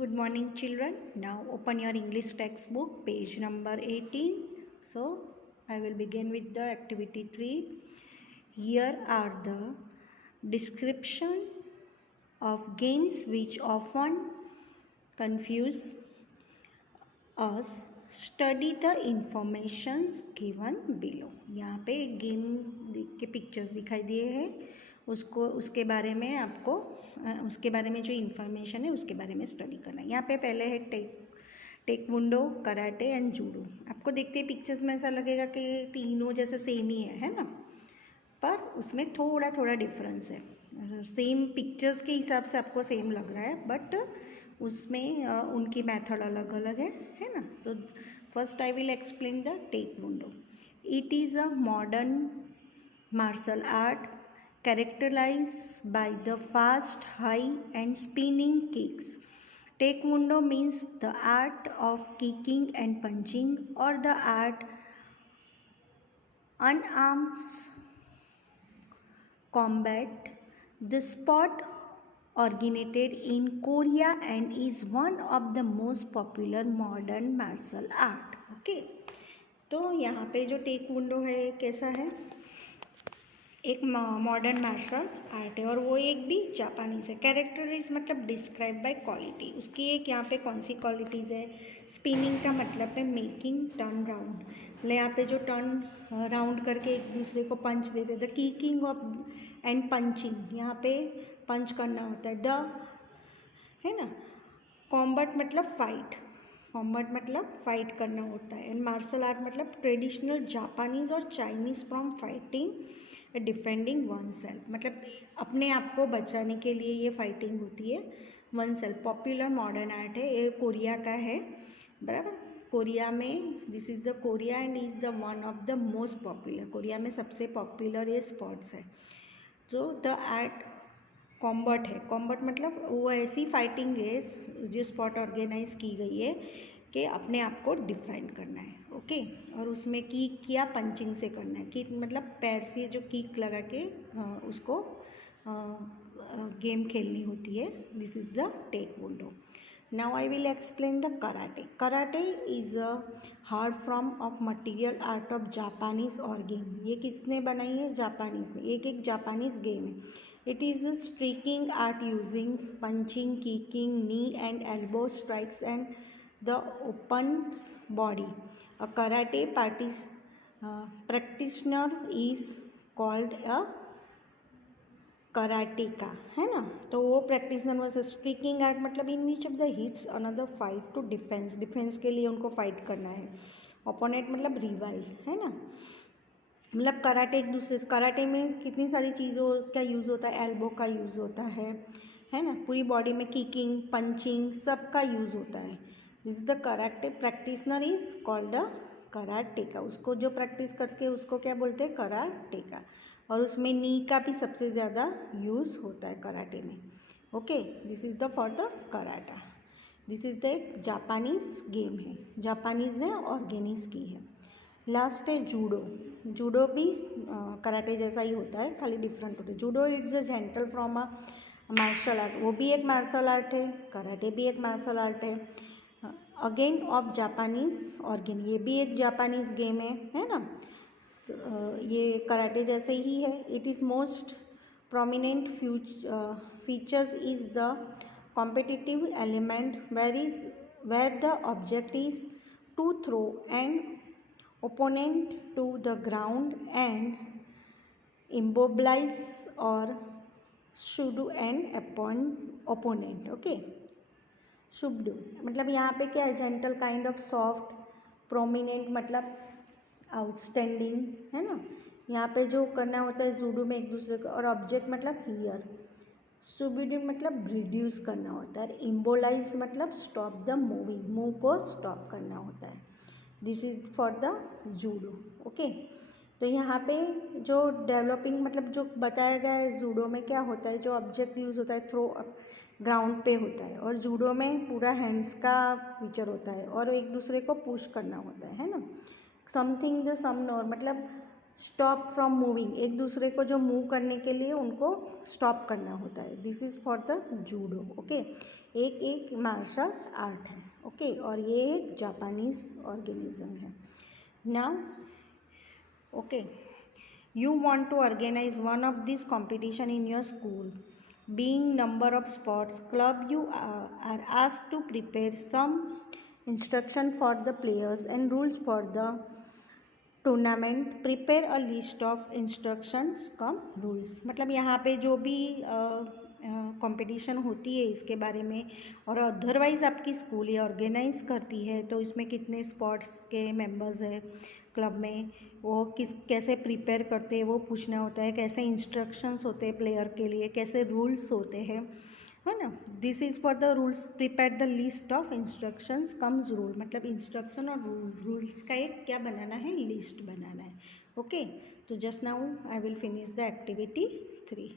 Good morning, children. Now open your English textbook, page number 18. So, I will begin with the activity 3. Here are the description of games which often confuse us. Study the informations given below. यहाँ पे एक game के pictures दिखाई दिए हैं, उसको उसके बारे में आपको उसके बारे में जो इन्फॉर्मेशन है उसके बारे में स्टडी करना है। यहाँ पे पहले है टेक्वोंडो, कराटे एंड जूडो। आपको देखते ही पिक्चर्स में ऐसा लगेगा कि तीनों जैसे सेम ही है ना, पर उसमें थोड़ा थोड़ा डिफरेंस है। सेम पिक्चर्स के हिसाब से आपको सेम लग रहा है, बट उसमें उनकी मेथड अलग अलग है ना। तो first I will explain the taekwondo. It is a modern martial art characterized by the fast, high and spinning kicks. Taekwondo means the art of kicking and punching, or the art unarmed combat. The sport originated in Korea and is one of the most popular modern martial art. Okay, तो यहाँ पे जो टेक्वोंडो है कैसा है, एक modern martial art है और वो एक भी जापानीज है। कैरेक्टराइज मतलब डिस्क्राइब बाय क्वालिटी, उसकी एक यहाँ पे कौन सी क्वालिटीज़ है। स्पिनिंग का मतलब है मेकिंग टर्न राउंड, मतलब यहाँ पे जो टर्न राउंड करके एक दूसरे को पंच देते थे। किकिंग ऑफ एंड पंचिंग, यहाँ पे पंच करना होता है, है ना। कॉम्बैट मतलब फाइट, कॉम्बैट मतलब फाइट करना होता है। एंड मार्शल आर्ट मतलब ट्रेडिशनल जापानीज और Chinese from fighting defending one self, मतलब अपने आप को बचाने के लिए ये फाइटिंग होती है। One self popular modern art है, ये कोरिया का है, बराबर। कोरिया में this is the Korea and is the one of the most popular, Korea में सबसे पॉपुलर ये स्पोर्ट्स है। जो द आर्ट कॉम्बैट है, कॉम्बैट मतलब वो ऐसी फाइटिंग है जो स्पॉट ऑर्गेनाइज की गई है कि अपने आप को डिफेंड करना है। ओके, और उसमें किक या पंचिंग से करना है। किक मतलब पैर से जो किक लगा के उसको गेम खेलनी होती है। This is the taekwondo. Now I will explain the karate. Karate is a hard form of material art of Japanese और गेम। ये किसने बनाई है? जापानीज ने। एक जापानीज गेम है। It is a striking art using punching, kicking, knee and elbow strikes and the opponent's body. A karate practitioner is called a karateka, है ना। तो वो प्रैक्टिसनर में से स्ट्रीकिंग आर्ट मतलब in which of the hits another fight to defence, defence के लिए उनको फाइट करना है। ओपोनेंट मतलब रिवाइल, है ना। मतलब कराटे एक दूसरे से, कराटे में कितनी सारी चीज़ों का यूज़ होता है। एल्बो का यूज़ होता है ना। पूरी बॉडी में किकिंग, पंचिंग सब का यूज़ होता है। This is the karate practitioner is called a karateka. उसको जो प्रैक्टिस करके उसको क्या बोलते हैं? कराटेका। और उसमें नी का भी सबसे ज़्यादा यूज़ होता है कराटे में। Okay, this is the for the karate. This is the एक जापानीज़ गेम है, जापानीज़ ने ऑर्गेनाइज की है। लास्ट है जूडो. जूडो भी कराटे जैसा ही होता है, खाली डिफरेंट होता है। Judo it's a gentle from a martial art, वो भी एक मार्शल आर्ट है। कराटे भी एक मार्शल आर्ट है। अगेन ऑफ जापानीज ऑर्गेन, ये भी एक जापानीज गेम है ना। ये कराटे जैसे ही है। It is most prominent features is the competitive element where the object is to throw an opponent to the ground and immobilize or subdue an opponent. Okay, subdue मतलब यहाँ पे क्या है? Gentle kind of soft, prominent मतलब outstanding, है ना। यहाँ पे जो करना होता है जूडो में एक दूसरे को, और ऑब्जेक्ट मतलब हियर। सुबिड्यू मतलब रिड्यूस करना होता है। इम्बोलाइज मतलब स्टॉप द मूविंग, मूव को स्टॉप करना होता है। This is for the judo. Okay, तो यहाँ पे जो डेवलपिंग मतलब जो बताया गया है जूडो में क्या होता है, जो ऑब्जेक्ट यूज़ होता है थ्रो ग्राउंड पे होता है, और जूडो में पूरा हैंड्स का फीचर होता है और एक दूसरे को पुश करना होता है ना। समथिंग द सम नोर मतलब स्टॉप फ्रॉम मूविंग, एक दूसरे को जो मूव करने के लिए उनको स्टॉप करना होता है. This is for the judo. Okay, एक मार्शल आर्ट है. ओके, और ये एक जापानीज ऑर्गेनिज्म है. Now okay, you want to organize one of these competition in your school. Being number of sports club, you are asked to prepare some instruction for the players and rules for the tournament. Prepare a list of instructions come rules. मतलब यहाँ पे जो भी competition होती है इसके बारे में, और अदरवाइज़ आपकी स्कूल ये ऑर्गेनाइज करती है तो इसमें कितने स्पोर्ट्स के मेंबर्स हैं क्लब में, वो कैसे प्रिपेयर करते हैं वो पूछना होता है, कैसे इंस्ट्रक्शंस होते हैं प्लेयर के लिए, कैसे रूल्स होते हैं, है ना. This is for the rules. Prepare the list of instructions comes rule. मतलब इंस्ट्रक्शन और रूल्स का एक क्या बनाना है, लिस्ट बनाना है. ओके, तो just now I will finish the activity 3.